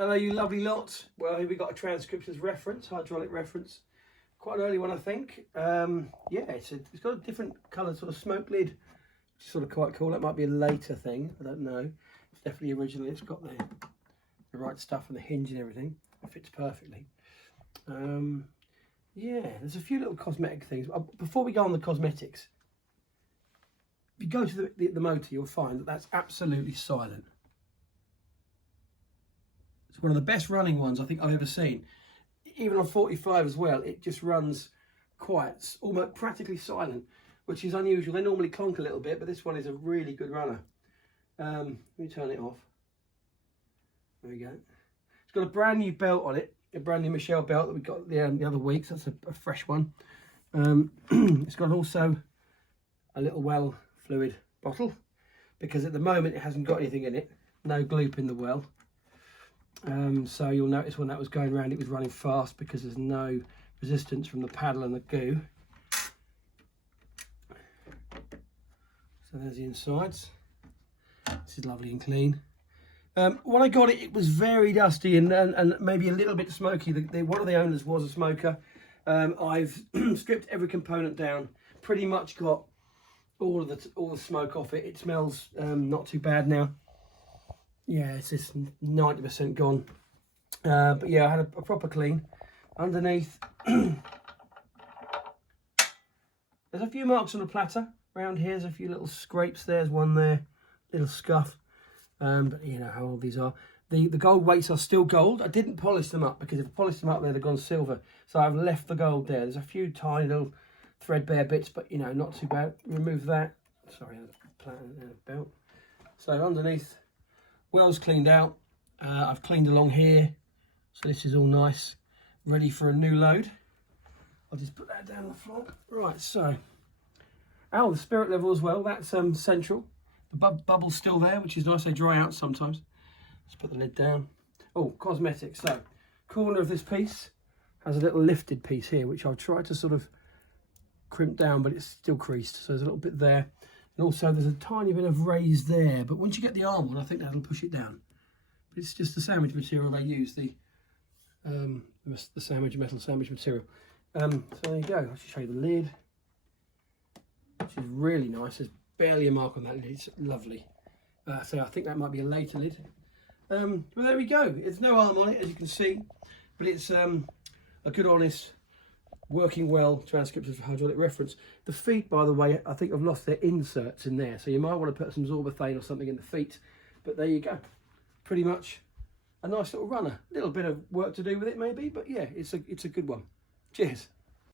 Hello, you lovely lot. Well, here we got a Transcriptors reference, hydraulic reference. Quite an early one, I think. Yeah, it's got a different coloured sort of smoke lid, which is sort of quite cool. That might be a later thing, I don't know. It's definitely original. It's got the right stuff and the hinge and everything. It fits perfectly. Yeah, there's a few little cosmetic things. Before we go on the cosmetics, if you go to the motor, you'll find that that's absolutely silent. It's one of the best running ones I think I've ever seen. Even on 45 as well, it just runs quiet, almost practically silent, which is unusual. They normally clonk a little bit, but this one is a really good runner. Let me turn it off. There we go. It's got a brand new belt on it, a brand new Michelle belt that we got the other week, so that's a fresh one. It's got also a little well fluid bottle, because at the moment it hasn't got anything in it, no gloop in the well. So you'll notice when that was going around, it was running fast because there's no resistance from the paddle and the goo. So there's the insides. This is lovely and clean. When I got it, it was very dusty and maybe a little bit smoky. One of the owners was a smoker. I've stripped every component down, pretty much got all the smoke off it. It smells not too bad now. Yeah, it's just 90% gone. But yeah, I had a proper clean. Underneath, there's a few marks on the platter. Around here, there's a few little scrapes. There's one there, little scuff. But you know how old these are. The gold weights are still gold. I didn't polish them up, because if I polished them up, they'd have gone silver. So I've left the gold there. There's a few tiny little threadbare bits, but you know, not too bad. Remove that. Sorry, belt. So underneath, well's cleaned out. I've cleaned along here, so this is all nice, ready for a new load. I'll just put that down the floor. Right, so the spirit level as well, that's central. The bubble's still there, which is nice. They dry out sometimes. Let's put the lid down. Oh, cosmetics. So corner of this piece has a little lifted piece here, which I'll try to sort of crimp down, but it's still creased, so there's a little bit there. And also there's a tiny bit of raise there, but once you get the arm on, I think that'll push it down. But it's just the sandwich material they use, the metal sandwich material. So there you go. I'll just show you the lid, which is really nice. There's barely a mark on that lid. It's lovely. So I think that might be a later lid. Well, there we go. It's no arm on it, as you can see, but it's a good, honest, working well Transcriptors for hydraulic reference. The feet, by the way, I think I've lost their inserts in there, so you might want to put some Zorbathane or something in the feet. But there you go. Pretty much a nice little runner. A little bit of work to do with it maybe, but yeah, it's a good one. Cheers.